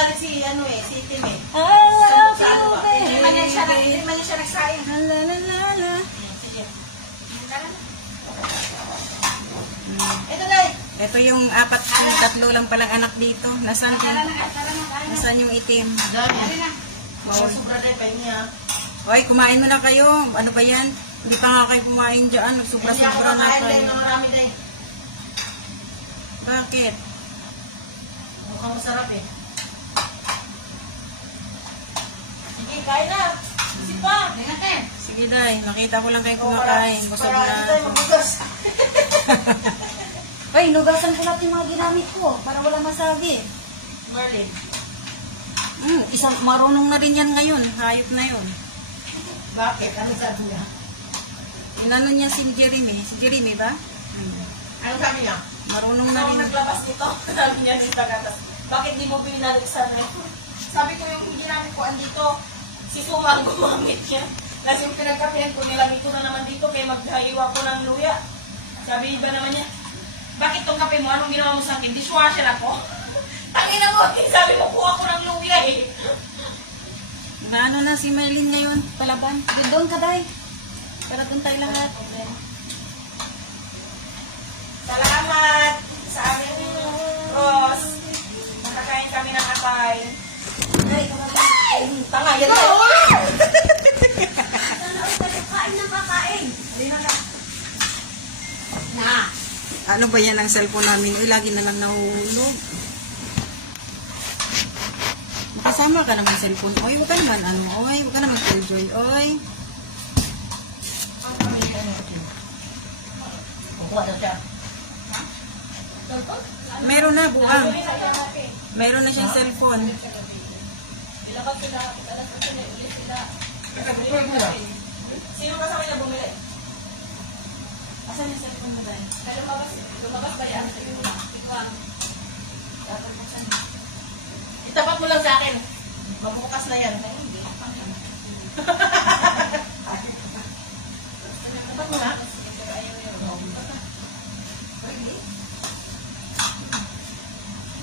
magalit si, si Tim eh. I love Sa ano you, ba? Hindi man niya baby. siya nagsaing. La la la la. Sige. Ito, Day. Ito yung tatlo lang palang anak dito. Nasaan yung itim? Dami. Mga sobra Day, pahingi ha. Hoy, kumain mo na kayo. Ano ba yan? Hindi pa nga kayo kumain dyan. Hindi ako Sobra-sobra na kakain Day, kayo. na marami Day. Bakit? Mukhang masarap eh. Sige, kain na. Isip pa. Tingnan. Sige, Day. Nakita ko lang kayo kumakain. Busog Para na. hindi tayo mabugas. Ay, nugasan ko lang yung mga ginamit ko para wala masabi. Merlin. Isang marunong na rin yan ngayon. Hayop na yun. Bakit? Ano sabi niya? Inano niya si Jeremy. Si Jeremy ba? Ano sabi niya? Marunong na Ako rin. naglabas nito. Sabi niya nito gatas. Bakit di mo binalik-san na ito? Sabi ko yung hindi namin ko andito. Si Suma ang gumamit niya. Tapos yung pinagkapihan ko, nilagay ko na naman dito kaya maghahiwa ko ng luya. Sabi iba naman niya, bakit tong kape mo? Anong ginawa mo sa akin? Dishwasher ako. Tangina mo, sabi mo kuha ko ng luya eh. Ano na si Maylin ngayon? Palaban? Doon ka, Day. Para doon tayo lahat. Salamat sa aming Ross. Nakakain kami ng atay. Ay, tanga, yan tayo. Kain na kakain. Halina ka. Na. Ano ba yan ang cellphone namin? Uy, lagi na lang nahuhulog. Makasama ka naman cellphone. Oy, huwag ka naman ano. Oy, huwag ka naman killjoy. Oy. Ang pamilya natin. Kukuha daw siya. Meron na, buwang. Meron na siyang cellphone. Sino kasama niya bumili? Asan yung cellphone mo, Day? Lumabas ba yan? Itapat mo lang sa akin. Mabukas na yan. Tapat mo na.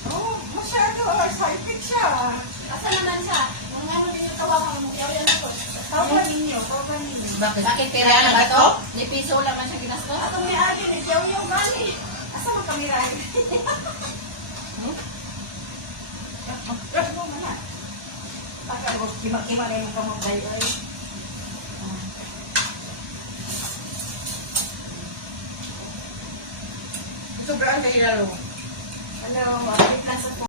Oh, masyado. Excited siya. Asa naman siya? Mga ano din yung tawakan mo, kaya yan ako. Tawag ninyo. Bakit Kaya na ba ito? May piso lang man siya ginastos? Ato may agin. Ikaw yung mali. Asa mo kami rin? Kima-kima na yung kamagay. Sobrang kahilaro. Ano, mabalik lang sa